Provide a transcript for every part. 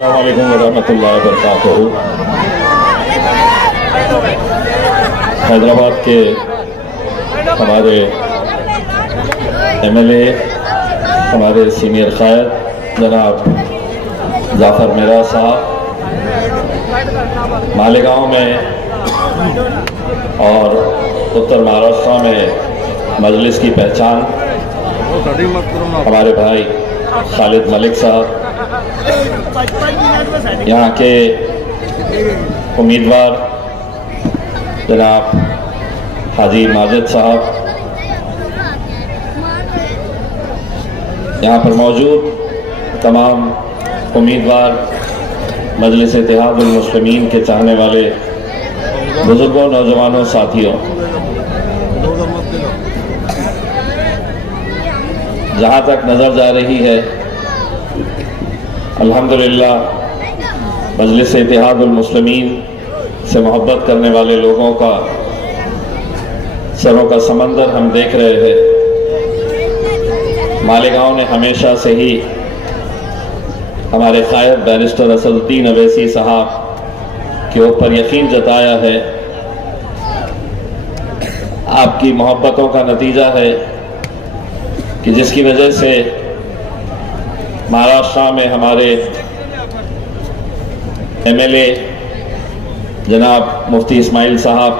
अस्सलामुअलैकुम वरहमतुल्लाहि वबरकातुहू। हैदराबाद के हमारे एमएलए, हमारे सीनियर कायद जनाब जाफ़र मिराज साहब मालेगांव में और उत्तर महाराष्ट्र में मजलिस की पहचान हमारे भाई खालिद मलिक साहब, यहाँ के उम्मीदवार जनाब हाजी माजिद साहब, यहाँ पर मौजूद तमाम उम्मीदवार, मजलिस इत्तेहादुल मुस्लिमीन के चाहने वाले बुजुर्गों, नौजवानों, साथियों, जहाँ तक नज़र जा रही है अल्हम्दुलिल्लाह मजलिस इत्तेहादुल मुस्लिमीन से मोहब्बत करने वाले लोगों का सरों का समंदर हम देख रहे हैं। मालेगांव ने हमेशा से ही हमारे कायद बैरिस्टर असदुद्दीन अवैसी साहब के ऊपर यकीन जताया है। आपकी मोहब्बतों का नतीजा है कि जिसकी वजह से महाराष्ट्र में हमारे एमएलए जनाब मुफ्ती इस्माइल साहब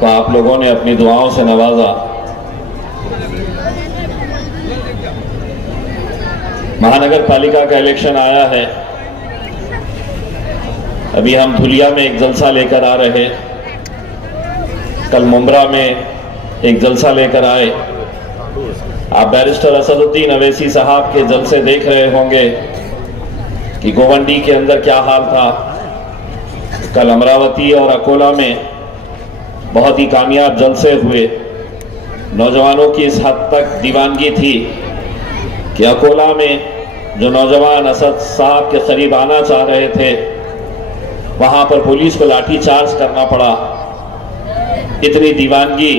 को आप लोगों ने अपनी दुआओं से नवाजा। महानगर पालिका का इलेक्शन आया है। अभी हम धुलिया में एक जलसा लेकर आ रहे, कल मुंब्रा में एक जलसा लेकर आए। आप बैरिस्टर असदुद्दीन अवैसी साहब के जलसे देख रहे होंगे कि गोवंडी के अंदर क्या हाल था। कल अमरावती और अकोला में बहुत ही कामयाब जलसे हुए। नौजवानों की इस हद तक दीवानगी थी कि अकोला में जो नौजवान असद साहब के करीब आना चाह रहे थे, वहां पर पुलिस को लाठी चार्ज करना पड़ा। इतनी दीवानगी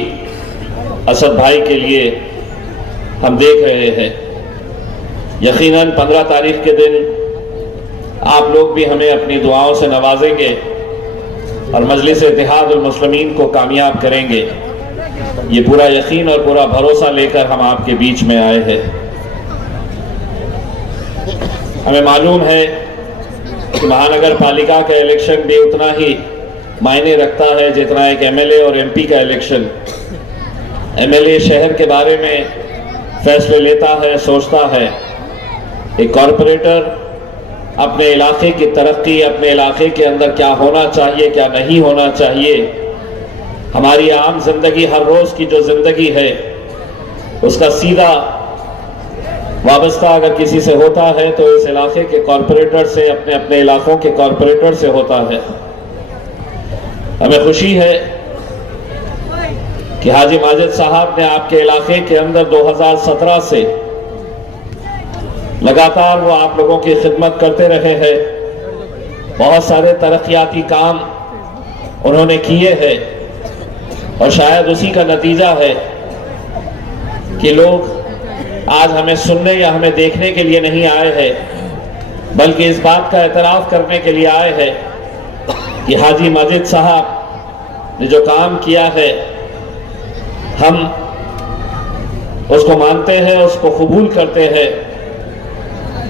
असद भाई के लिए हम देख रहे हैं। यकीनन 15 तारीख के दिन आप लोग भी हमें अपनी दुआओं से नवाजेंगे और मजलिस इत्तेहादुल मुस्लिमीन को कामयाब करेंगे। ये पूरा यकीन और पूरा भरोसा लेकर हम आपके बीच में आए हैं। हमें मालूम है कि महानगर पालिका का इलेक्शन भी उतना ही मायने रखता है जितना एक एमएलए और एमपी का इलेक्शन। एमएलए शहर के बारे में फैसले लेता है, सोचता है। एक कॉरपोरेटर अपने इलाके की तरक्की, अपने इलाके के अंदर क्या होना चाहिए, क्या नहीं होना चाहिए, हमारी आम जिंदगी, हर रोज की जो जिंदगी है, उसका सीधा वाबस्ता अगर किसी से होता है तो इस इलाके के कॉरपोरेटर से, अपने अपने इलाकों के कॉरपोरेटर से होता है। हमें खुशी है कि हाजी माजिद साहब ने आपके इलाके के अंदर 2017 से लगातार वो आप लोगों की खिदमत करते रहे हैं। बहुत सारे तरक्याती काम उन्होंने किए हैं और शायद उसी का नतीजा है कि लोग आज हमें सुनने या हमें देखने के लिए नहीं आए हैं, बल्कि इस बात का एतराफ़ करने के लिए आए हैं कि हाजी माजिद साहब ने जो काम किया है, हम उसको मानते हैं, उसको कबूल करते हैं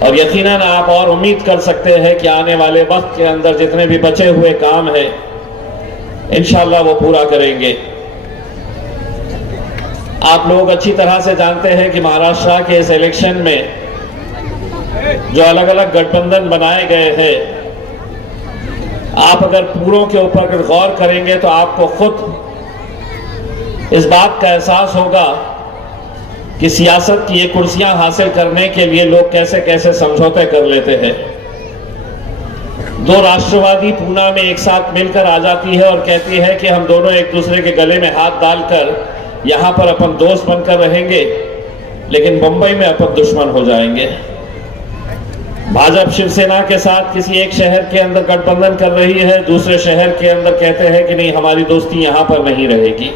और यकीनन आप और उम्मीद कर सकते हैं कि आने वाले वक्त के अंदर जितने भी बचे हुए काम हैं, इंशाअल्लाह वो पूरा करेंगे। आप लोग अच्छी तरह से जानते हैं कि महाराष्ट्र के इस इलेक्शन में जो अलग अलग गठबंधन बनाए गए हैं, आप अगर पूरों के ऊपर गौर करेंगे तो आपको खुद इस बात का एहसास होगा कि सियासत की ये कुर्सियां हासिल करने के लिए लोग कैसे कैसे समझौते कर लेते हैं। दो राष्ट्रवादी पूना में एक साथ मिलकर आ जाती है और कहती है कि हम दोनों एक दूसरे के गले में हाथ डालकर यहां पर अपन दोस्त बनकर रहेंगे, लेकिन मुंबई में अपन दुश्मन हो जाएंगे। भाजपा शिवसेना के साथ किसी एक शहर के अंदर गठबंधन कर रही है, दूसरे शहर के अंदर कहते हैं कि नहीं, हमारी दोस्ती यहां पर नहीं रहेगी।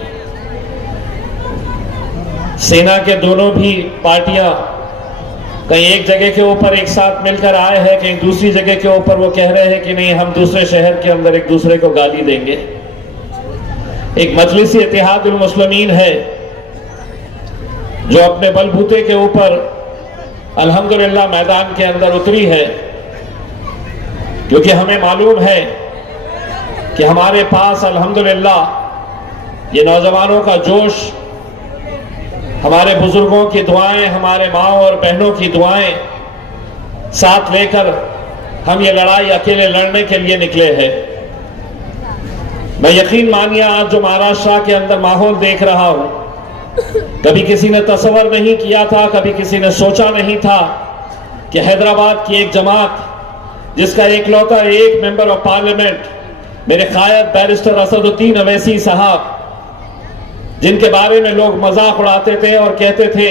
सेना के दोनों भी पार्टियां कहीं एक जगह के ऊपर एक साथ मिलकर आए हैं, कहीं दूसरी जगह के ऊपर वो कह रहे हैं कि नहीं हम दूसरे शहर के अंदर एक दूसरे को गाली देंगे। एक मजलिस इत्तेहादुल मुस्लिमीन है जो अपने बलबूते के ऊपर अल्हम्दुलिल्लाह मैदान के अंदर उतरी है, क्योंकि हमें मालूम है कि हमारे पास अल्हम्दुलिल्लाह ये नौजवानों का जोश, हमारे बुजुर्गों की दुआएं, हमारे माँ और बहनों की दुआएं साथ लेकर हम ये लड़ाई अकेले लड़ने के लिए निकले हैं। मैं यकीन मानिए आज जो महाराष्ट्र के अंदर माहौल देख रहा हूं, कभी किसी ने तसव्वुर नहीं किया था, कभी किसी ने सोचा नहीं था कि हैदराबाद की एक जमात जिसका एकलौता एक मेंबर ऑफ पार्लियामेंट मेरे कायद बैरिस्टर असदुद्दीन अवैसी साहब, जिनके बारे में लोग मजाक उड़ाते थे और कहते थे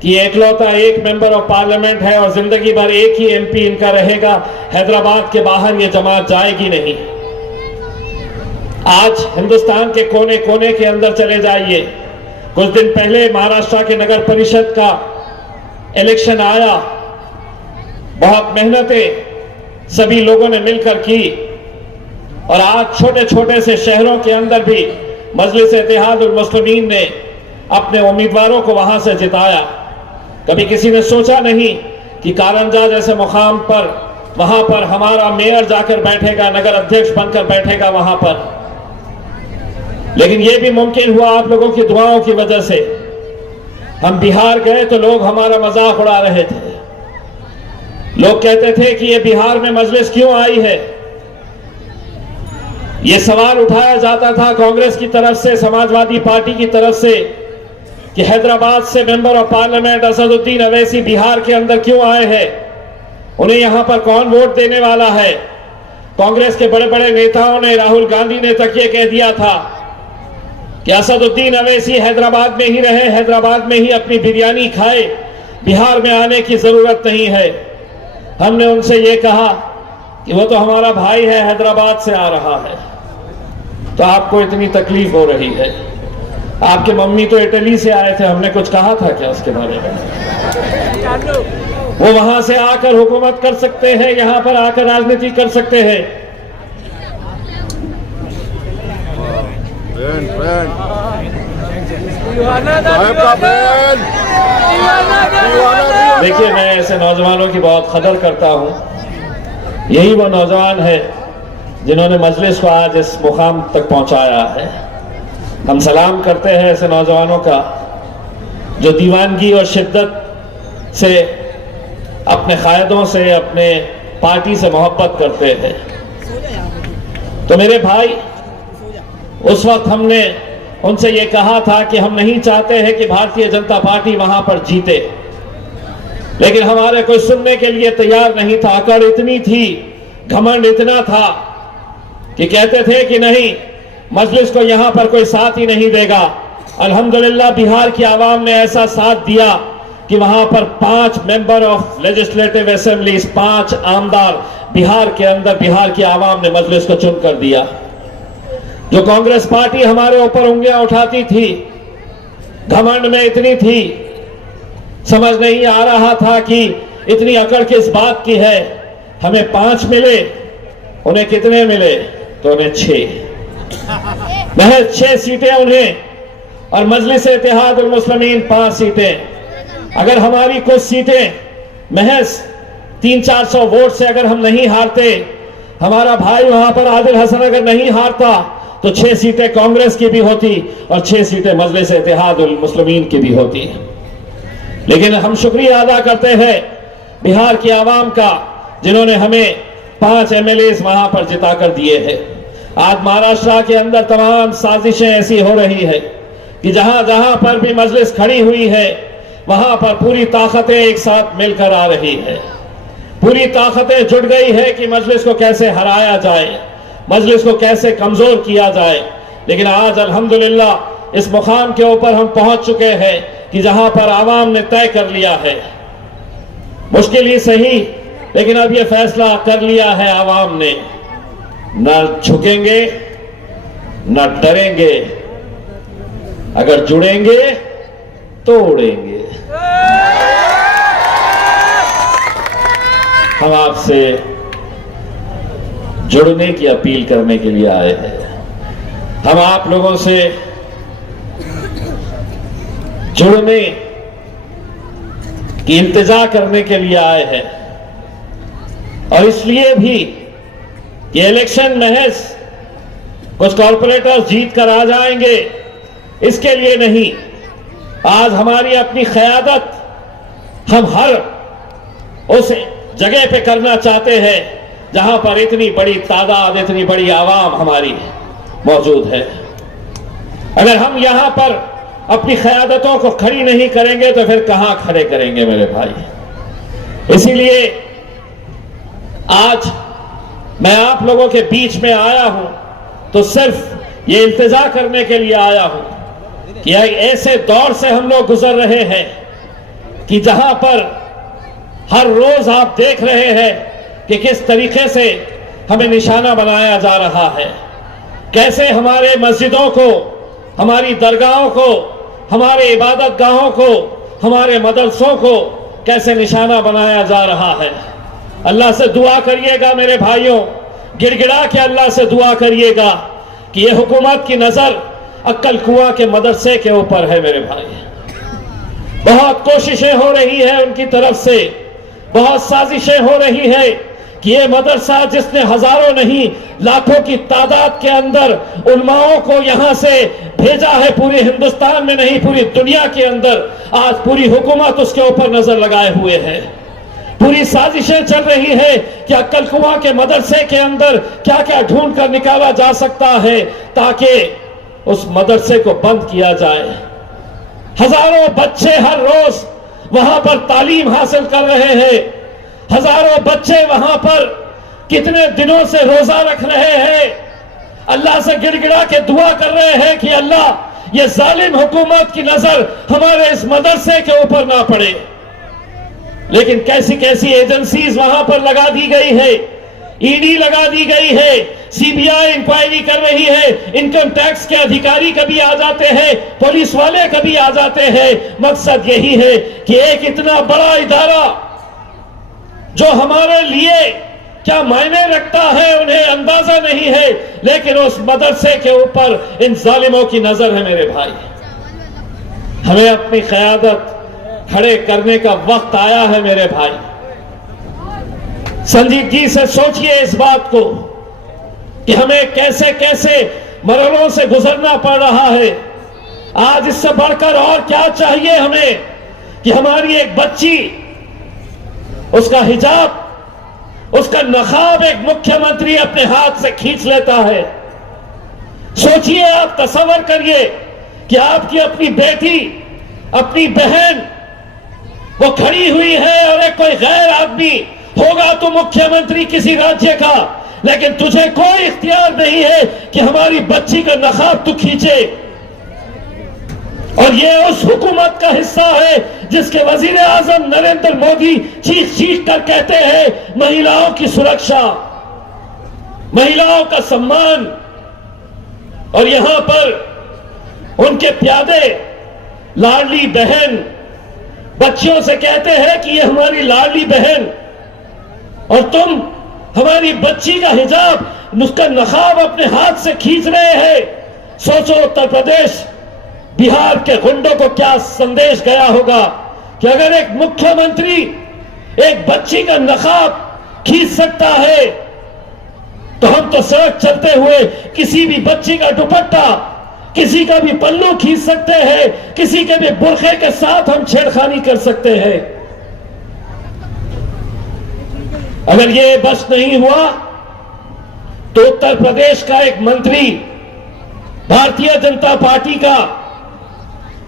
कि एकलौता एक मेंबर ऑफ पार्लियामेंट है और जिंदगी भर एक ही एमपी इनका रहेगा, हैदराबाद के बाहर ये जमात जाएगी नहीं। आज हिंदुस्तान के कोने कोने के अंदर चले जाइए, कुछ दिन पहले महाराष्ट्र के नगर परिषद का इलेक्शन आया, बहुत मेहनतें सभी लोगों ने मिलकर की और आज छोटे छोटे से शहरों के अंदर भी मजलिस इत्तेहादुल मुस्लिमीन ने अपने उम्मीदवारों को वहां से जिताया। कभी किसी ने सोचा नहीं कि कारंजा जैसे मुकाम पर वहां पर हमारा मेयर जाकर बैठेगा, नगर अध्यक्ष बनकर बैठेगा वहां पर, लेकिन यह भी मुमकिन हुआ आप लोगों की दुआओं की वजह से। हम बिहार गए तो लोग हमारा मजाक उड़ा रहे थे, लोग कहते थे कि ये बिहार में मजलिस क्यों आई है। ये सवाल उठाया जाता था कांग्रेस की तरफ से, समाजवादी पार्टी की तरफ से, कि हैदराबाद से member of parliament Asaduddin Owaisi Bihar के अंदर क्यों आए हैं, उन्हें यहां पर कौन वोट देने वाला है। कांग्रेस के बड़े बड़े नेताओं ने, राहुल गांधी ने तक ये कह दिया था कि असदुद्दीन अवैसी हैदराबाद में ही रहे, हैदराबाद में ही अपनी बिरयानी खाए, बिहार में आने की जरूरत नहीं है। हमने उनसे ये कहा कि वो तो हमारा भाई है, हैदराबाद से आ रहा है, तो आपको इतनी तकलीफ हो रही है। आपके मम्मी तो इटली से आए थे, हमने कुछ कहा था क्या उसके बारे में? वो वहां से आकर हुकूमत कर सकते हैं, यहां पर आकर राजनीति कर सकते हैं। देखिए, मैं ऐसे नौजवानों की बहुत कदर करता हूं। यही वो नौजवान है जिन्होंने मजलिस को आज इस मुकाम तक पहुंचाया है। हम सलाम करते हैं ऐसे नौजवानों का जो दीवानगी और शिद्दत से अपने कायदों से, अपने पार्टी से मोहब्बत करते हैं। तो मेरे भाई, उस वक्त हमने उनसे ये कहा था कि हम नहीं चाहते हैं कि भारतीय जनता पार्टी वहां पर जीते, लेकिन हमारे कोई सुनने के लिए तैयार नहीं था। अकड़ इतनी थी, घमंड इतना था कि कहते थे कि नहीं, मजलिस को यहां पर कोई साथ ही नहीं देगा। अल्हम्दुलिल्लाह बिहार की आवाम ने ऐसा साथ दिया कि वहां पर 5 मेंबर ऑफ लेजिस्लेटिव असेंबलीज, 5 आमदार बिहार के अंदर बिहार की आवाम ने मजलिस को चुन कर दिया। जो कांग्रेस पार्टी हमारे ऊपर उंगलियां उठाती थी, घमंड में इतनी थी, समझ नहीं आ रहा था कि इतनी अकड़ किस बात की है। हमें 5 मिले, उन्हें कितने मिले? तो उन्हें 6, महज 6 सीटें उन्हें, और मजलिस इत्तेहादुल मुस्लिमीन 5 सीटें। अगर हमारी कुछ सीटें महज 300-400 वोट से अगर हम नहीं हारते, हमारा भाई वहां पर आदिल हसन अगर नहीं हारता, तो 6 सीटें कांग्रेस की भी होती और 6 सीटें मजलिस इत्तेहादुल मुस्लिमीन की भी होती। लेकिन हम शुक्रिया अदा करते हैं बिहार की आवाम का, जिन्होंने हमें 5 MLAs वहां पर जिता कर दिए हैं। आज महाराष्ट्र के अंदर तमाम साजिशें ऐसी हो रही है कि जहां जहां पर भी मजलिस खड़ी हुई है, वहां पर पूरी ताकतें एक साथ मिलकर आ रही है। पूरी ताकतें जुट गई है कि मजलिस को कैसे हराया जाए, मजलिस को कैसे कमजोर किया जाए। लेकिन आज अल्हम्दुलिल्लाह इस मुकाम के ऊपर हम पहुंच चुके हैं कि जहां पर आवाम ने तय कर लिया है, मुश्किल ही सही, लेकिन अब यह फैसला कर लिया है आवाम ने, न झुकेंगे न डरेंगे, अगर जुड़ेंगे तो उड़ेंगे। हम आपसे जुड़ने की अपील करने के लिए आए हैं। हम आप लोगों से जुड़ने की इंतजार करने के लिए आए हैं, और इसलिए भी ये इलेक्शन महज कुछ कॉर्पोरेटर्स जीत कर आ जाएंगे इसके लिए नहीं। आज हमारी अपनी क़यादत हम हर उस जगह पे करना चाहते हैं जहां पर इतनी बड़ी तादाद, इतनी बड़ी आवाम हमारी मौजूद है। अगर हम यहां पर अपनी क़यादतों को खड़ी नहीं करेंगे तो फिर कहां खड़े करेंगे मेरे भाई। इसीलिए आज मैं आप लोगों के बीच में आया हूं तो सिर्फ ये इल्तिजा करने के लिए आया हूं कि ऐसे दौर से हम लोग गुजर रहे हैं कि जहां पर हर रोज आप देख रहे हैं कि किस तरीके से हमें निशाना बनाया जा रहा है, कैसे हमारे मस्जिदों को, हमारी दरगाहों को, हमारे इबादत गाहों को, हमारे मदरसों को कैसे निशाना बनाया जा रहा है। अल्लाह से दुआ करिएगा मेरे भाइयों, गिड़गिड़ा के अल्लाह से दुआ करिएगा कि ये हुकूमत की नजर अक्कल कुआं के मदरसे के ऊपर है मेरे भाई। बहुत कोशिशें हो रही है उनकी तरफ से, बहुत साजिशें हो रही है कि ये मदरसा जिसने हजारों नहीं लाखों की तादाद के अंदर उलमाओं को यहां से भेजा है, पूरे हिंदुस्तान में नहीं पूरी दुनिया के अंदर, आज पूरी हुकूमत उसके ऊपर नजर लगाए हुए है। पूरी साजिशें चल रही है कि अक्कल कुआं के मदरसे के अंदर क्या क्या ढूंढ कर निकाला जा सकता है ताकि उस मदरसे को बंद किया जाए। हजारों बच्चे हर रोज वहां पर तालीम हासिल कर रहे हैं, हजारों बच्चे वहां पर कितने दिनों से रोजा रख रहे हैं, अल्लाह से गिड़गिड़ा के दुआ कर रहे हैं कि अल्लाह ये जालिम हुकूमत की नजर हमारे इस मदरसे के ऊपर ना पड़े। लेकिन कैसी कैसी एजेंसीज वहां पर लगा दी गई है, ईडी लगा दी गई है, सीबीआई इंक्वायरी कर रही है, इनकम टैक्स के अधिकारी कभी आ जाते हैं, पुलिस वाले कभी आ जाते हैं। मकसद यही है कि एक इतना बड़ा इदारा जो हमारे लिए क्या मायने रखता है उन्हें अंदाजा नहीं है, लेकिन उस मदरसे के ऊपर इन जालिमों की नजर है मेरे भाई। हमें अपनी क़यादत खड़े करने का वक्त आया है मेरे भाई। संजीदगी से सोचिए इस बात को कि हमें कैसे कैसे मरहलों से गुजरना पड़ रहा है। आज इससे बढ़कर और क्या चाहिए हमें कि हमारी एक बच्ची, उसका हिजाब, उसका नकाब एक मुख्यमंत्री अपने हाथ से खींच लेता है। सोचिए, आप तसव्वुर करिए कि आपकी अपनी बेटी, अपनी बहन वो खड़ी हुई है और एक कोई गैर आदमी होगा तो मुख्यमंत्री किसी राज्य का, लेकिन तुझे कोई इख्तियार नहीं है कि हमारी बच्ची का नकाब तू खींचे। और ये उस हुकूमत का हिस्सा है जिसके वजीर आजम नरेंद्र मोदी चीख चीख कर कहते हैं महिलाओं की सुरक्षा, महिलाओं का सम्मान, और यहां पर उनके प्यादे लाडली बहन बच्चियों से कहते हैं कि ये हमारी लाडली बहन, और तुम हमारी बच्ची का हिजाब, उसका नकाब अपने हाथ से खींच रहे हैं। सोचो उत्तर प्रदेश, बिहार के गुंडों को क्या संदेश गया होगा कि अगर एक मुख्यमंत्री एक बच्ची का नकाब खींच सकता है तो हम तो सड़क चलते हुए किसी भी बच्ची का दुपट्टा, किसी का भी पल्लू खींच सकते हैं, किसी के भी बुरखे के साथ हम छेड़खानी कर सकते हैं। अगर ये बस नहीं हुआ तो उत्तर प्रदेश का एक मंत्री, भारतीय जनता पार्टी का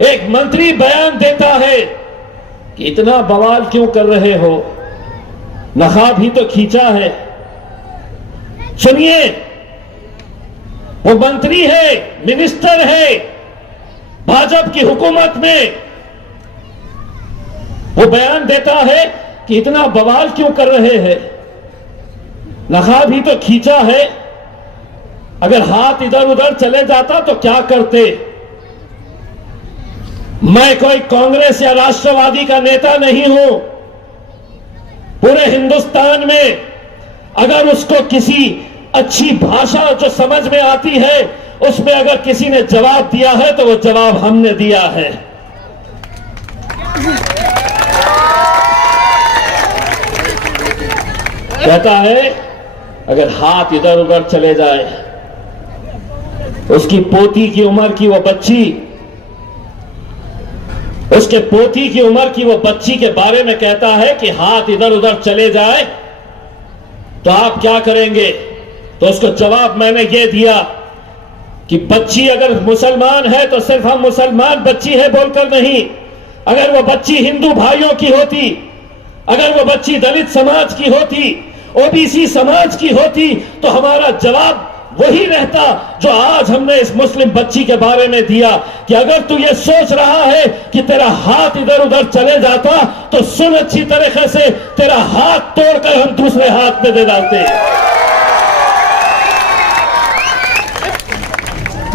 एक मंत्री बयान देता है कि इतना बवाल क्यों कर रहे हो, नकाब ही तो खींचा है। सुनिए, वो मंत्री है, मिनिस्टर है भाजपा की हुकूमत में, वो बयान देता है कि इतना बवाल क्यों कर रहे हैं, नकाब ही तो खींचा है। अगर हाथ इधर उधर चले जाता तो क्या करते। मैं कोई कांग्रेस या राष्ट्रवादी का नेता नहीं हूं, पूरे हिंदुस्तान में अगर उसको किसी अच्छी भाषा जो समझ में आती है उसमें अगर किसी ने जवाब दिया है तो वो जवाब हमने दिया है। कहता है अगर हाथ इधर उधर चले जाए, उसकी पोती की उम्र की वो बच्ची, उसके पोती की उम्र की वो बच्ची के बारे में कहता है कि हाथ इधर उधर चले जाए तो आप क्या करेंगे? तो उसको जवाब मैंने ये दिया कि बच्ची अगर मुसलमान है तो सिर्फ हम मुसलमान बच्ची है बोलकर नहीं, अगर वो बच्ची हिंदू भाइयों की होती, अगर वो बच्ची दलित समाज की होती, ओबीसी समाज की होती, तो हमारा जवाब वही रहता जो आज हमने इस मुस्लिम बच्ची के बारे में दिया कि अगर तू ये सोच रहा है कि तेरा हाथ इधर उधर चले जाता तो सुन अच्छी तरीके से, तेरा हाथ तोड़कर हम दूसरे हाथ में दे डालते।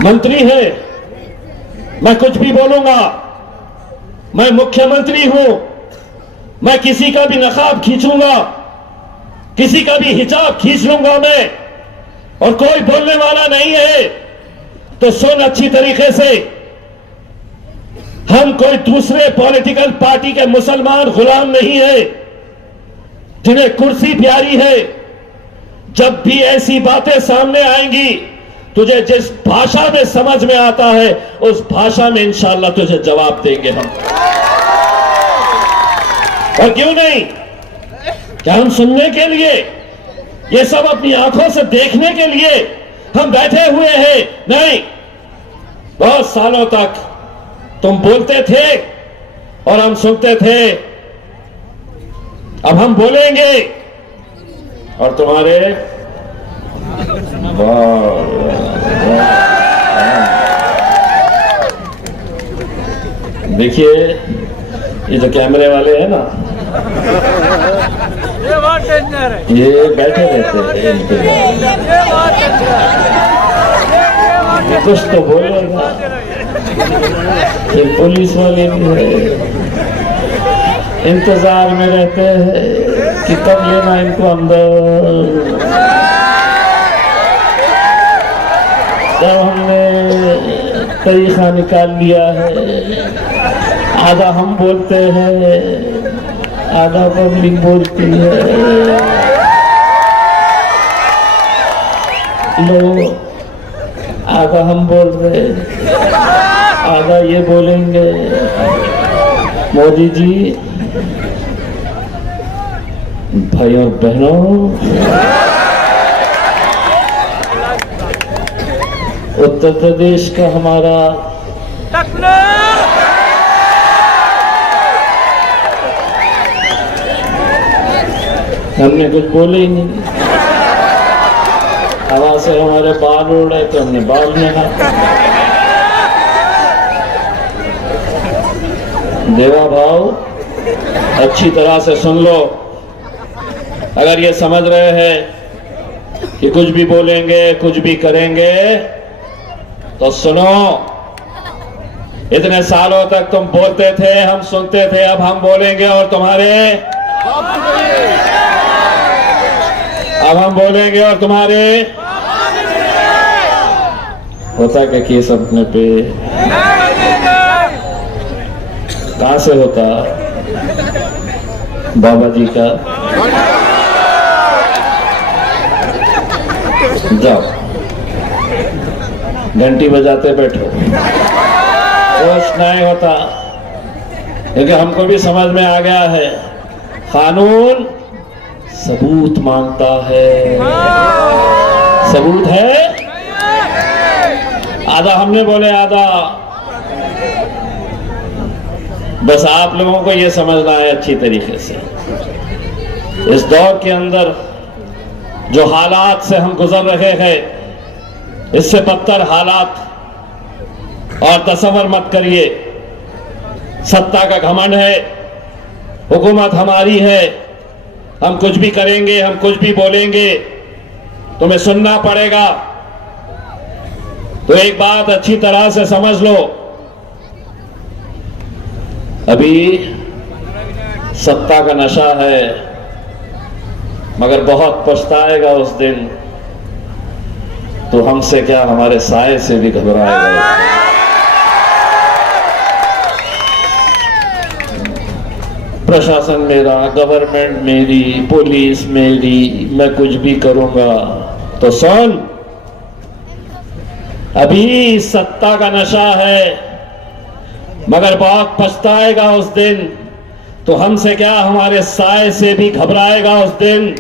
मंत्री है, मैं कुछ भी बोलूंगा, मैं मुख्यमंत्री हूं, मैं किसी का भी नकाब खींचूंगा, किसी का भी हिजाब खींच लूंगा मैं, और कोई बोलने वाला नहीं है। तो सुन अच्छी तरीके से, हम कोई दूसरे पॉलिटिकल पार्टी के मुसलमान गुलाम नहीं है जिन्हें कुर्सी प्यारी है। जब भी ऐसी बातें सामने आएंगी, तुझे जिस भाषा में समझ में आता है उस भाषा में इंशाअल्लाह तुझे जवाब देंगे हम। और क्यों नहीं, क्या हम सुनने के लिए, ये सब अपनी आंखों से देखने के लिए हम बैठे हुए हैं? नहीं, बहुत सालों तक तुम बोलते थे और हम सुनते थे, अब हम बोलेंगे और तुम्हारे देखिए ये जो कैमरे वाले हैं ना, ये बैठे रहते हैं, कुछ तो बोलेगा। ये पुलिस वाले भी है, इंतजार में रहते हैं कि कब लेना इनको अंदर। जब हमने तरीका निकाल लिया है, आधा हम बोलते हैं, आधा पब्लिक बोलती है। लो, आधा हम बोल रहे, आधा ये बोलेंगे। मोदी जी, भाई और बहनों, उत्तर प्रदेश का हमारा हमने कुछ बोले ही नहीं। हवा से हमारे बाल उड़ रहे तो हमने बाल में देवा भाव अच्छी तरह से सुन लो। अगर ये समझ रहे हैं कि कुछ भी बोलेंगे, कुछ भी करेंगे, तो सुनो। इतने सालों तक तुम बोलते थे, हम सुनते थे, अब हम बोलेंगे और तुम्हारे, अब हम बोलेंगे और तुम्हारे होता क्या केस अपने पे? कहां से होता? बाबा जी का। जाओ, घंटी बजाते बैठो, होश नहीं होता। क्योंकि हमको भी समझ में आ गया है, कानून सबूत मांगता है। सबूत है? आधा हमने बोले, आधा बस आप लोगों को यह समझना है अच्छी तरीके से। इस दौर के अंदर जो हालात से हम गुजर रहे हैं, इससे बदतर हालात और तसव्वुर मत करिए। सत्ता का घमंड है, हुकूमत हमारी है, हम कुछ भी करेंगे, हम कुछ भी बोलेंगे, तुम्हें सुनना पड़ेगा। तो एक बात अच्छी तरह से समझ लो, अभी सत्ता का नशा है, मगर बहुत पछताएगा उस दिन, तो हमसे क्या हमारे साए से भी घबराएगा। प्रशासन मेरा, गवर्नमेंट मेरी, पुलिस मेरी, मैं कुछ भी करूंगा। तो सुन, अभी सत्ता का नशा है, मगर बहुत पछताएगा उस दिन, तो हमसे क्या हमारे साए से भी घबराएगा उस दिन।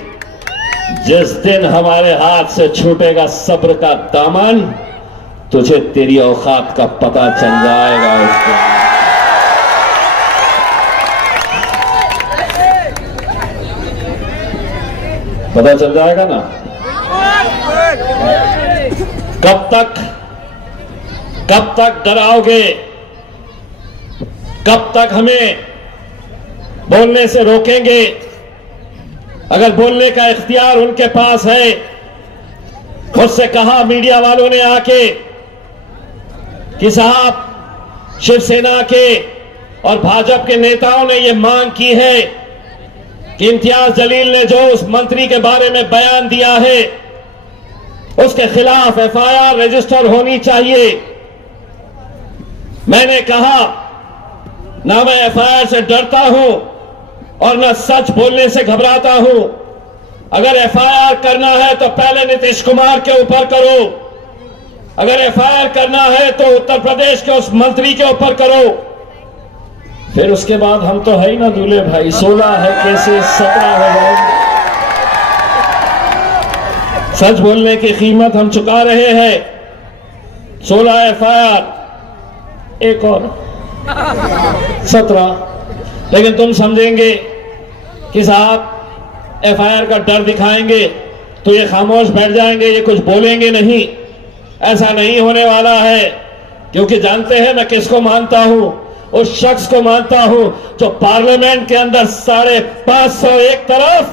जिस दिन हमारे हाथ से छूटेगा सब्र का दामन, तुझे तेरी औकात का पता चल जाएगा उस दिन। पता चल जाएगा ना। कब तक डराओगे? कब तक हमें बोलने से रोकेंगे? अगर बोलने का इख्तियार उनके पास है, मुझसे कहा मीडिया वालों ने आके कि साहब शिवसेना के और भाजपा के नेताओं ने यह मांग की है कि इम्तियाज जलील ने जो उस मंत्री के बारे में बयान दिया है उसके खिलाफ एफआईआर रजिस्टर होनी चाहिए। मैंने कहा, ना मैं एफआईआर से डरता हूं और न सच बोलने से घबराता हूं। अगर एफआईआर करना है तो पहले नीतीश कुमार के ऊपर करो, अगर एफआईआर करना है तो उत्तर प्रदेश के उस मंत्री के ऊपर करो, फिर उसके बाद हम तो है ही ना दूल्हे भाई। 16 है कैसे 17 हो जाएंगे। सच बोलने की कीमत हम चुका रहे हैं। 16 एफआईआर, एक और 17। लेकिन तुम समझेंगे कि साहब एफआईआर का डर दिखाएंगे तो ये खामोश बैठ जाएंगे, ये कुछ बोलेंगे नहीं। ऐसा नहीं होने वाला है, क्योंकि जानते हैं मैं किसको मानता हूं। उस शख्स को मानता हूं जो पार्लियामेंट के अंदर 550 एक तरफ,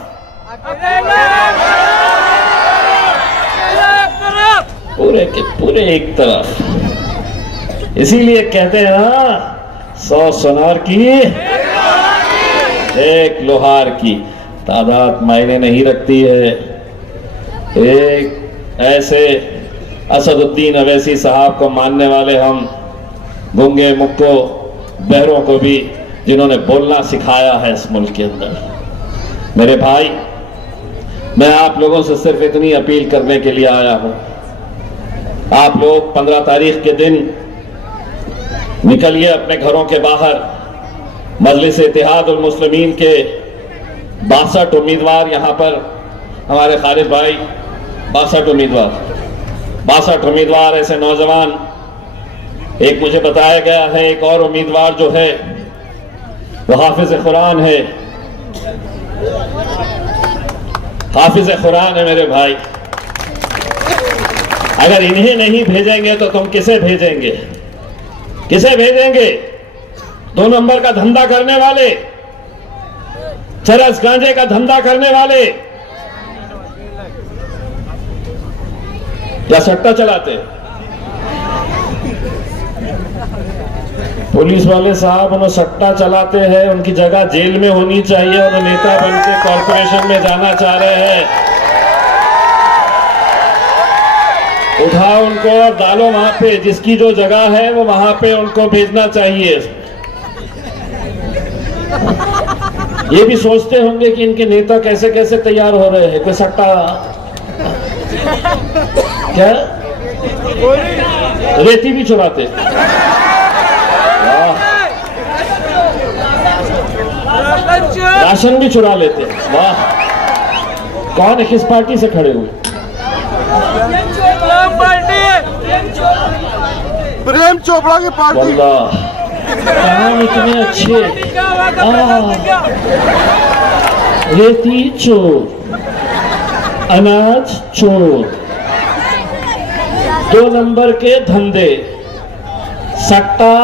पूरे के पूरे एक तरफ। इसीलिए कहते हैं ना, 100 सुनार की एक लोहार की। तादाद मायने नहीं रखती है। एक ऐसे असदुद्दीन अवैसी साहब को मानने वाले हम, गूंगे मुक्को बहरों को भी, जिन्होंने बोलना सिखाया है इस मुल्क के अंदर। मेरे भाई, मैं आप लोगों से सिर्फ इतनी अपील करने के लिए आया हूं। आप लोग 15 तारीख के दिन निकलिए अपने घरों के बाहर। मजलिस इत्तेहादुल मुस्लिमीन के 62 उम्मीदवार यहां पर, हमारे खालिद भाई 62 उम्मीदवार ऐसे नौजवान। एक मुझे बताया गया है एक और उम्मीदवार जो है वो हाफिज कुरान है। हाफिज कुरान है मेरे भाई। अगर इन्हें नहीं भेजेंगे तो तुम किसे भेजेंगे? किसे भेजेंगे? 2 नंबर का धंधा करने वाले, चरस गांजे का धंधा करने वाले, या सट्टा चलाते? पुलिस वाले साहब उन्हें सट्टा चलाते हैं, उनकी जगह जेल में होनी चाहिए। उन्हें नेता बनकर कॉर्पोरेशन में जाना चाह रहे हैं। उठाओ उनको और डालो वहां पे, जिसकी जो जगह है वो वहां पे उनको भेजना चाहिए। ये भी सोचते होंगे कि इनके नेता कैसे कैसे तैयार हो रहे हैं। कोई सट्टा क्या, रेती भी चुराते, राशन भी चुरा लेते। वाह, कौन है, किस पार्टी से खड़े हुए? प्रेम चोपड़ा की पार्टी। काम इतने अच्छे। रेती चोर, अनाज चोर, 2 नंबर के धंधे, सट्टा,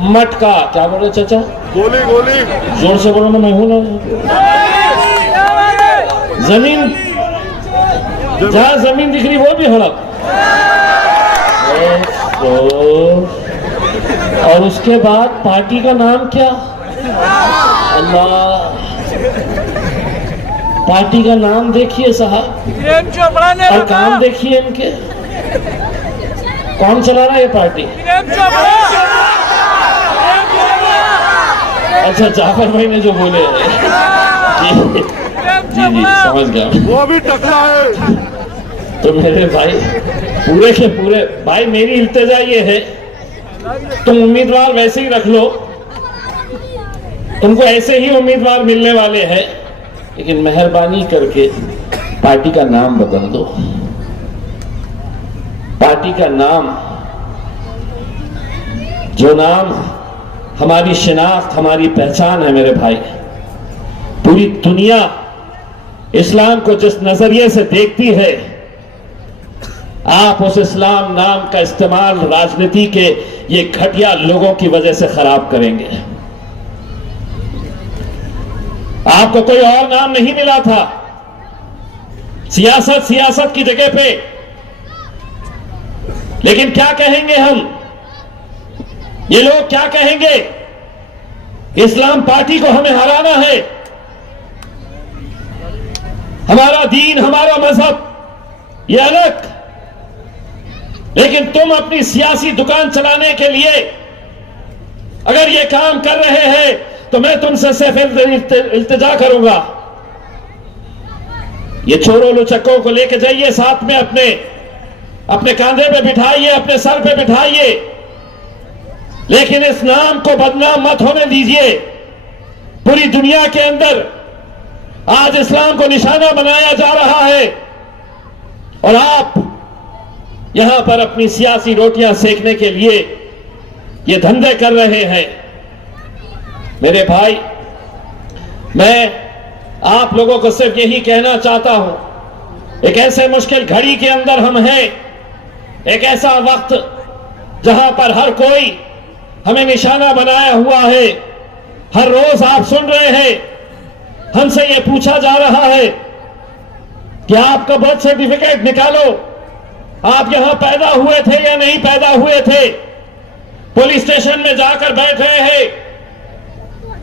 मटका, क्या बोल रहे चाचा? गोली गोली। जोर से बोलो ना, मैं हूं ना। जमीन, जहां जमीन दिख रही वो भी हड़प। और उसके बाद पार्टी का नाम क्या? अल्लाह, पार्टी का नाम देखिए साहब प्रेम चोपड़ा ने और काम देखिए इनके। कौन चला रहा है ये पार्टी? प्रेम चोपड़ा। अच्छा, जाफर भाई ने जो बोले जी जी समझ गया। वो भी टकला है। तो मेरे भाई पूरे के पूरे भाई, मेरी इल्तिजा ये है, तुम उम्मीदवार वैसे ही रख लो, तुमको ऐसे ही उम्मीदवार मिलने वाले हैं, लेकिन मेहरबानी करके पार्टी का नाम बदल दो। पार्टी का नाम, जो नाम हमारी शिनाख्त, हमारी पहचान है मेरे भाई, पूरी दुनिया इस्लाम को जिस नजरिए से देखती है, आप उस इस्लाम नाम का इस्तेमाल राजनीति के ये घटिया लोगों की वजह से खराब करेंगे। आपको कोई और नाम नहीं मिला था। सियासत सियासत की जगह पे, लेकिन क्या कहेंगे हम? ये लोग क्या कहेंगे? इस्लाम पार्टी को हमें हराना है, हमारा दीन, हमारा मजहब ये अलग, लेकिन तुम अपनी सियासी दुकान चलाने के लिए अगर ये काम कर रहे हैं तो मैं तुमसे सिर्फ इल्तिजा करूंगा, ये चोरों लुचक्कों को लेके जाइए साथ में, अपने कांधे पे बिठाइए, अपने सर पे बिठाइए, लेकिन इस नाम को बदनाम मत होने दीजिए। पूरी दुनिया के अंदर आज इस्लाम को निशाना बनाया जा रहा है और आप यहां पर अपनी सियासी रोटियां सेकने के लिए ये धंधे कर रहे हैं। मेरे भाई, मैं आप लोगों को सिर्फ यही कहना चाहता हूं, एक ऐसे मुश्किल घड़ी के अंदर हम हैं, एक ऐसा वक्त जहां पर हर कोई हमें निशाना बनाया हुआ है। हर रोज आप सुन रहे हैं, हमसे यह पूछा जा रहा है कि आपका बर्थ सर्टिफिकेट निकालो, आप यहां पैदा हुए थे या नहीं पैदा हुए थे। पुलिस स्टेशन में जाकर बैठ रहे हैं,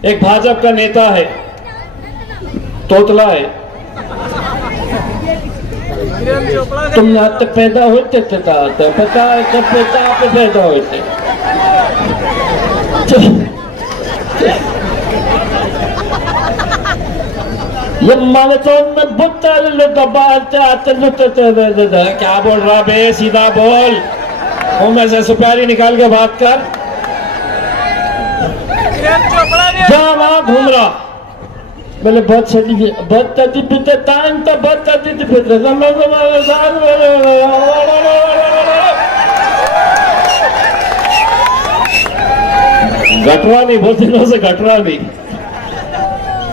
एक भाजपा का नेता है, तोतला है, तुम यहां तक पैदा होते थे, पता है कब पे पैदा होते। ये मानतों में बुत्तर क्या बोल रहा बे? सीधा बोल, मुंह में से सुपारी निकाल के बात कर। क्या वहां घूम रहा? बोले बहुत गटरा नहीं, बहुत दिनों से गटरा नहीं।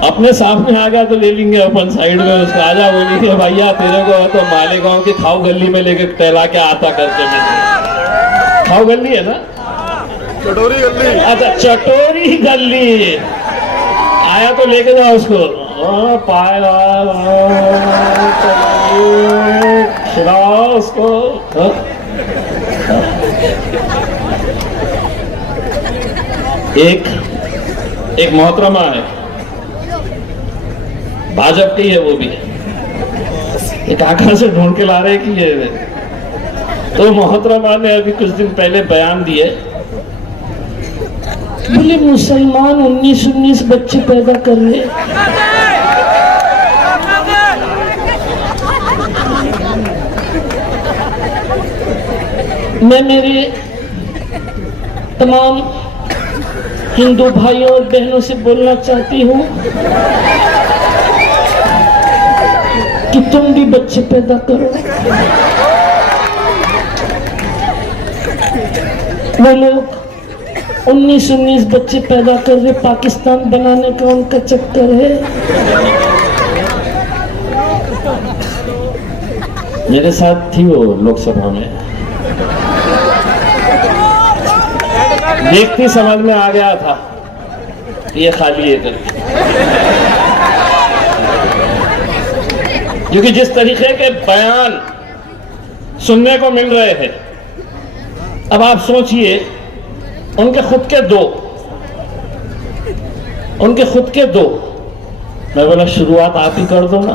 अपने सामने आ गया तो ले लेंगे अपन साइड में उसको, आजा बोलेंगे भैया तेरे को तो मालेगांव की खाऊ गली में लेके टहला के आता करके। मैं खाऊ गली है ना, चटोरी गली। अच्छा चटोरी गली आया तो लेके जाओ उसको, पाया खिलाओ उसको। एक मोहतरमा है, भाजपा की है, वो भी एक आखिर से ढूंढ के ला रहे कि ये तो मोहतरमा ने अभी कुछ दिन पहले बयान दिए, बोले मुसलमान 19 बच्चे पैदा कर रहे। मैं मेरे तमाम हिंदू भाइयों और बहनों से बोलना चाहती हूँ कि तुम भी बच्चे पैदा करो। वो लोग 19 बच्चे पैदा कर रहे, पाकिस्तान बनाने का उनका चक्कर है। मेरे साथ थी वो लोकसभा में, देखती समझ में आ गया था ये खाली है करके, क्योंकि जिस तरीके के बयान सुनने को मिल रहे हैं, अब आप सोचिए उनके खुद के दो मैं बोला शुरुआत आप ही कर दो ना,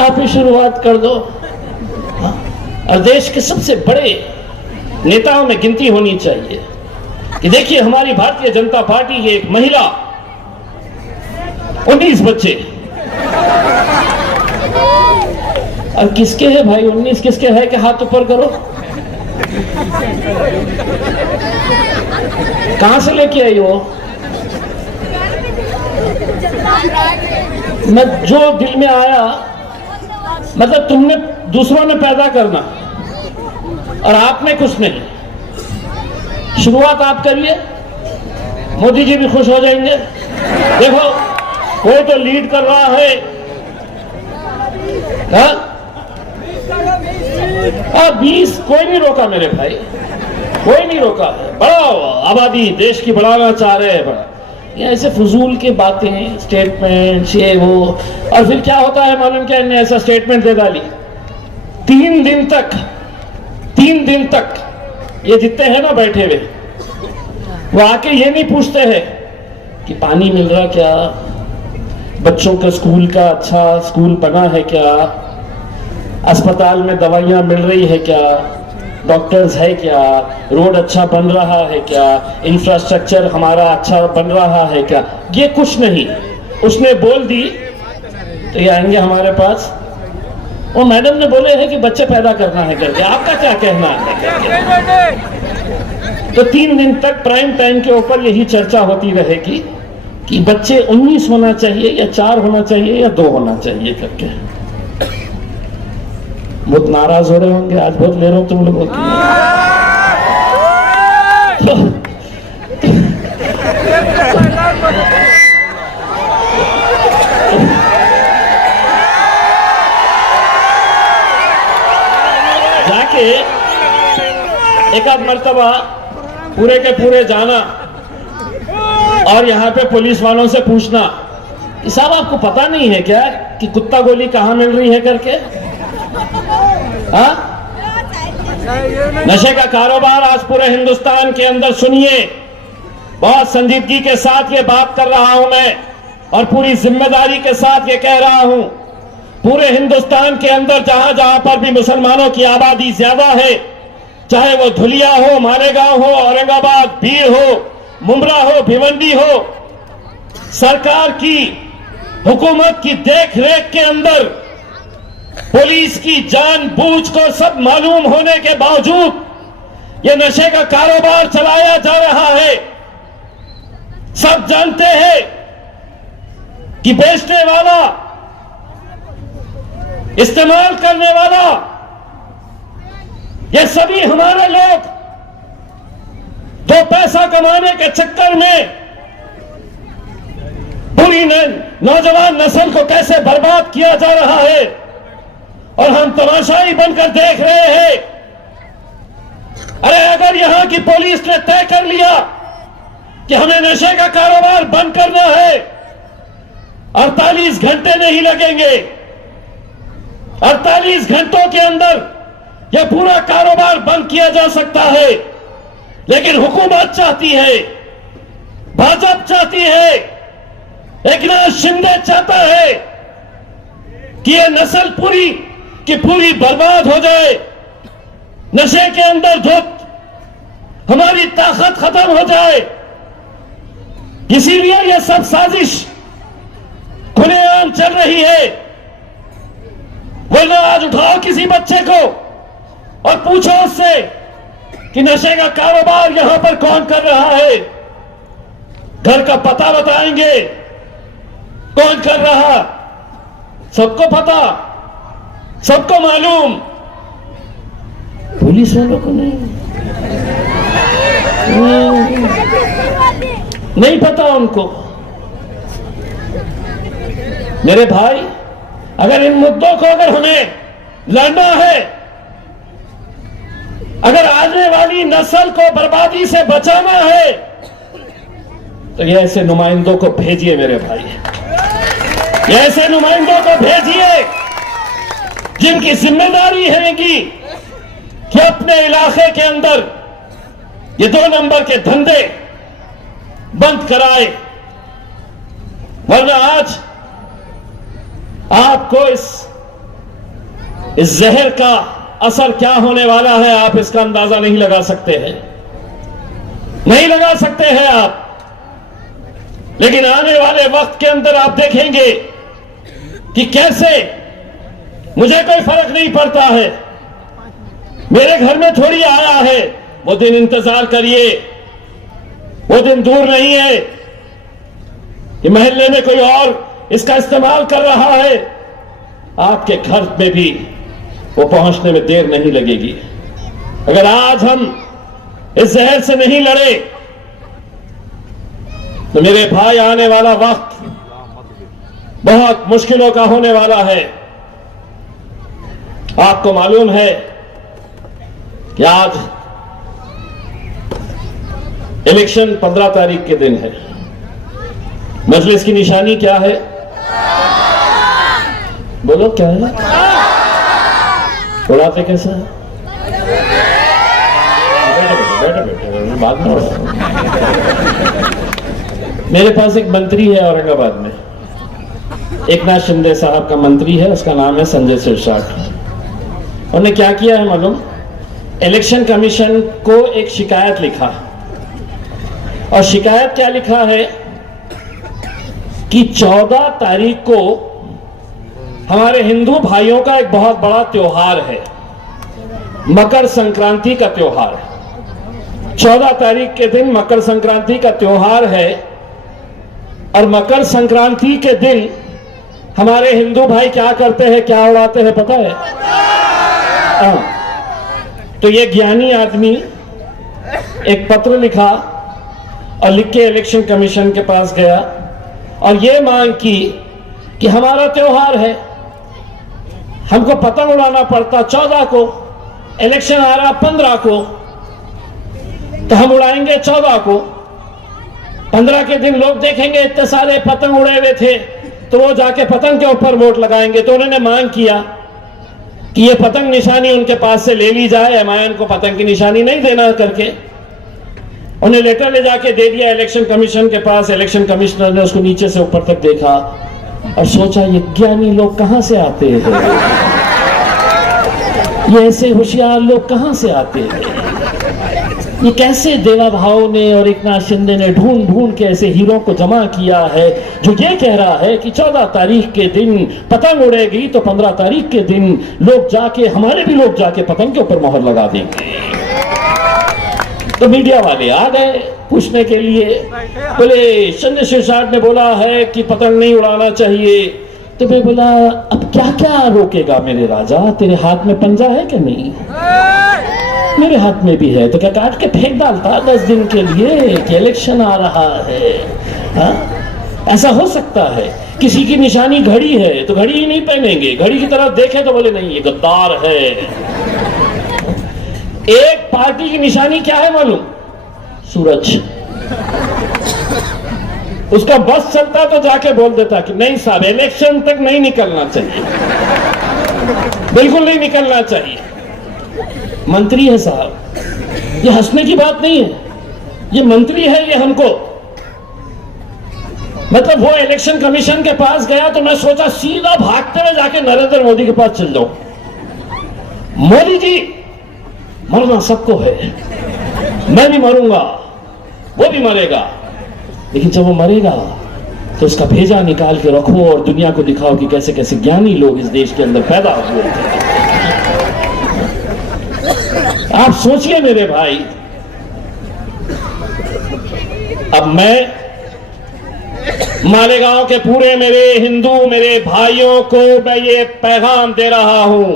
आप ही शुरुआत कर दो। हाँ? और देश के सबसे बड़े नेताओं में गिनती होनी चाहिए कि देखिए हमारी भारतीय जनता पार्टी की एक महिला 19 बच्चे, और किसके है भाई 19 किसके है कि हाथ ऊपर करो, कहां से लेके आई वो? मैं जो दिल में आया, मतलब तुमने दूसरों ने पैदा करना और आपने कुछ नहीं, शुरुआत आप करिए, मोदी जी भी खुश हो जाएंगे। देखो कोई तो लीड कर रहा है, हाँ? 20 कोई नहीं रोका मेरे भाई, कोई नहीं रोका। बड़ा आबादी देश की बढ़ाना चाह रहे हैं, बड़ा ये ऐसे फजूल की बातें, स्टेटमेंट ये वो, और फिर क्या होता है मालूम क्या, इन्हें ऐसा स्टेटमेंट दे डाली 3 दिन तक ये जितने हैं ना बैठे हुए, वो आके ये नहीं पूछते हैं कि पानी मिल रहा क्या, बच्चों का स्कूल का अच्छा स्कूल बना है क्या, अस्पताल में दवाइयां मिल रही है क्या, डॉक्टर्स है क्या, रोड अच्छा बन रहा है क्या, इंफ्रास्ट्रक्चर हमारा अच्छा बन रहा है क्या, ये कुछ नहीं। उसने बोल दी तो ये आएंगे हमारे पास, वो मैडम ने बोले हैं कि बच्चे पैदा करना है करके, आपका क्या कहना है? तो 3 दिन तक प्राइम टाइम के ऊपर यही चर्चा होती रहेगी कि बच्चे 19 होना चाहिए या 4 होना चाहिए या 2 होना चाहिए करके। बहुत नाराज हो रहे होंगे, आज बहुत ले रहा हूं तुम लोगों की। जाके एक आध मर्तबा पूरे के पूरे जाना और यहाँ पे पुलिस वालों से पूछना कि साहब आपको पता नहीं है क्या कि कुत्ता गोली कहाँ मिल रही है करके? हाँ? नशे का कारोबार आज पूरे हिंदुस्तान के अंदर, सुनिए बहुत संजीदगी के साथ ये बात कर रहा हूं मैं और पूरी जिम्मेदारी के साथ ये कह रहा हूं, पूरे हिंदुस्तान के अंदर जहां जहां पर भी मुसलमानों की आबादी ज्यादा है, चाहे वो धुलिया हो, मालेगांव हो, औरंगाबाद, भीड़ हो, मुंब्रा हो, भिवंडी हो, सरकार की हुकूमत की देख रेख के अंदर पुलिस की जानबूझ को सब मालूम होने के बावजूद ये नशे का कारोबार चलाया जा रहा है। सब जानते हैं कि बेचने वाला, इस्तेमाल करने वाला, ये सभी हमारे लोग 2 पैसा कमाने के चक्कर में पूरी नौजवान नस्ल को कैसे बर्बाद किया जा रहा है और हम तमाशाई बनकर देख रहे हैं। अरे अगर यहां की पुलिस ने तय कर लिया कि हमें नशे का कारोबार बंद करना है, 48 घंटे नहीं लगेंगे, 48 घंटों के अंदर यह पूरा कारोबार बंद किया जा सकता है। लेकिन हुकूमत चाहती है, भाजपा चाहती है, एकनाथ शिंदे चाहता है कि यह नस्ल पूरी की पूरी बर्बाद हो जाए, नशे के अंदर धुत हमारी ताकत खत्म हो जाए। इसीलिए यह सब साजिश खुलेआम चल रही है। बोलो आज उठाओ किसी बच्चे को और पूछो उससे कि नशे का कारोबार यहां पर कौन कर रहा है, घर का पता बताएंगे कौन कर रहा, सबको पता, सबको मालूम, पुलिस वालों को नहीं पता उनको। मेरे भाई, अगर इन मुद्दों को अगर हमें लड़ना है, अगर आने वाली नस्ल को बर्बादी से बचाना है, तो ये ऐसे नुमाइंदों को भेजिए मेरे भाई, ये ऐसे नुमाइंदों को भेजिए जिनकी जिम्मेदारी है कि अपने इलाके के अंदर ये 2 नंबर के धंधे बंद कराए, वरना आज आपको इस जहर का असर क्या होने वाला है, आप इसका अंदाजा नहीं लगा सकते हैं, नहीं लगा सकते हैं आप। लेकिन आने वाले वक्त के अंदर आप देखेंगे कि कैसे, मुझे कोई फर्क नहीं पड़ता है, मेरे घर में थोड़ी आया है, वो दिन इंतजार करिए, वो दिन दूर नहीं है कि मोहल्ले में कोई और इसका इस्तेमाल कर रहा है, आपके घर में भी वो पहुंचने में देर नहीं लगेगी। अगर आज हम इस जहर से नहीं लड़े तो मेरे भाई आने वाला वक्त बहुत मुश्किलों का होने वाला है। आपको मालूम है कि आज इलेक्शन 15 तारीख के दिन है। मजलिस की निशानी क्या है? बोलो क्या है? उड़ाते कैसा है? बैठे बात में। मेरे पास एक मंत्री है औरंगाबाद में, एक नाथ शिंदे साहब का मंत्री है, उसका नाम है संजय सिरसाट। उन्होंने क्या किया है मालूम? इलेक्शन कमीशन को एक शिकायत लिखा, और शिकायत क्या लिखा है कि 14 तारीख को हमारे हिंदू भाइयों का एक बहुत बड़ा त्योहार है, मकर संक्रांति का त्योहार। 14 तारीख के दिन मकर संक्रांति का त्योहार है, और मकर संक्रांति के दिन हमारे हिंदू भाई क्या करते हैं, क्या उड़ाते हैं पता है? तो ये ज्ञानी आदमी एक पत्र लिखा और लिख के इलेक्शन कमीशन के पास गया और ये मांग की कि हमारा त्योहार है, हमको पतंग उड़ाना पड़ता 14 को, इलेक्शन आ रहा 15 को, तो हम उड़ाएंगे 14 को। 15 के दिन लोग देखेंगे इतने सारे पतंग उड़े हुए थे, तो वो जाके पतंग के ऊपर वोट लगाएंगे। तो उन्होंने मांग किया कि ये पतंग निशानी उनके पास से ले ली जाए, एमआईएम को पतंग की निशानी नहीं देना करके। उन्हें लेटर ले जाके दे दिया इलेक्शन कमीशन के पास। इलेक्शन कमिश्नर ने उसको नीचे से ऊपर तक देखा और सोचा ये ज्ञानी लोग कहां से आते हैं, ये ऐसे होशियार लोग कहां से आते हैं, ये कैसे देवा भाव ने और एक नाथ शिंदे ने ढूंढ ढूंढ के ऐसे हीरो को जमा किया है जो ये कह रहा है कि 14 तारीख के दिन पतंग उड़ेगी तो 15 तारीख के दिन लोग जाके, हमारे भी लोग जाके पतंग के ऊपर मोहर लगा देंगे। तो मीडिया वाले आ गए पूछने के लिए, बोले संजय सिरसाट ने बोला है कि पतंग नहीं उड़ाना चाहिए। तो मैं बोला अब क्या क्या रोकेगा मेरे राजा, तेरे हाथ में पंजा है कि नहीं? मेरे हाथ में भी है। तो क्या काट के फेंक डालता 10 दिन के लिए कि इलेक्शन आ रहा है? हा? ऐसा हो सकता है? किसी की निशानी घड़ी है तो घड़ी ही नहीं पहनेंगे, घड़ी की तरफ देखे तो बोले नहीं ये गद्दार है। एक पार्टी की निशानी क्या है मालूम? सूरज। उसका बस चलता तो जाके बोल देता कि नहीं साहब इलेक्शन तक नहीं निकलना चाहिए, बिल्कुल नहीं निकलना चाहिए। मंत्री है साहब, ये हंसने की बात नहीं है, ये मंत्री है। ये हमको मतलब वो इलेक्शन कमीशन के पास गया तो मैं सोचा सीधा भागते हुए जाके नरेंद्र मोदी के पास चल जाऊं। मोदी जी मरना सबको है, मैं भी मरूंगा, वो भी मरेगा, लेकिन जब वो मरेगा तो उसका भेजा निकाल के रखो और दुनिया को दिखाओ कि कैसे कैसे ज्ञानी लोग इस देश के अंदर पैदा हुए थे। आप सोचिए मेरे भाई, अब मैं मालेगांव के पूरे मेरे हिंदू मेरे भाइयों को मैं ये पैगाम दे रहा हूं,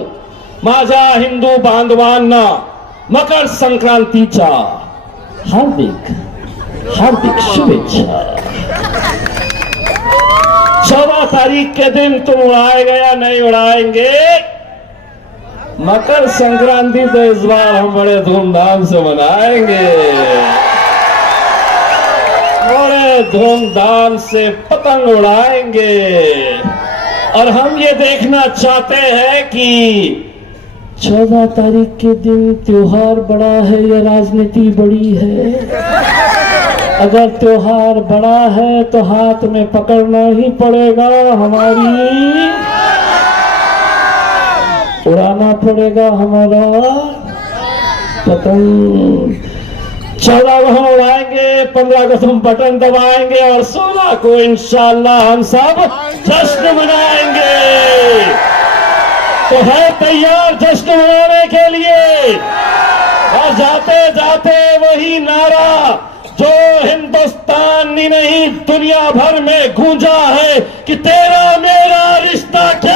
माझा हिंदू बांधवांना मकर संक्रांतीच्या हार्दिक हार्दिक शुभेच्छा। 14 तारीख के दिन तुम उड़ाएंगे या नहीं उड़ाएंगे, मकर संक्रांति तो इस बार हम बड़े धूमधाम से मनाएंगे, बड़े धूमधाम से पतंग उड़ाएंगे। और हम ये देखना चाहते हैं कि 14 तारीख के दिन त्योहार बड़ा है या राजनीति बड़ी है। अगर त्योहार बड़ा है तो हाथ में पकड़ना ही पड़ेगा, हमारी उड़ाना पड़ेगा हमारा पतंग। 14 को हम उड़ाएंगे, 15 को तुम बटन दबाएंगे और 16 को इंशाल्लाह हम सब जश्न मनाएंगे। तो है तैयार जश्न मनाने के लिए? और जाते जाते वही नारा जो हिंदुस्तान ही नहीं दुनिया भर में गूंजा है कि तेरा मेरा रिश्ता क्या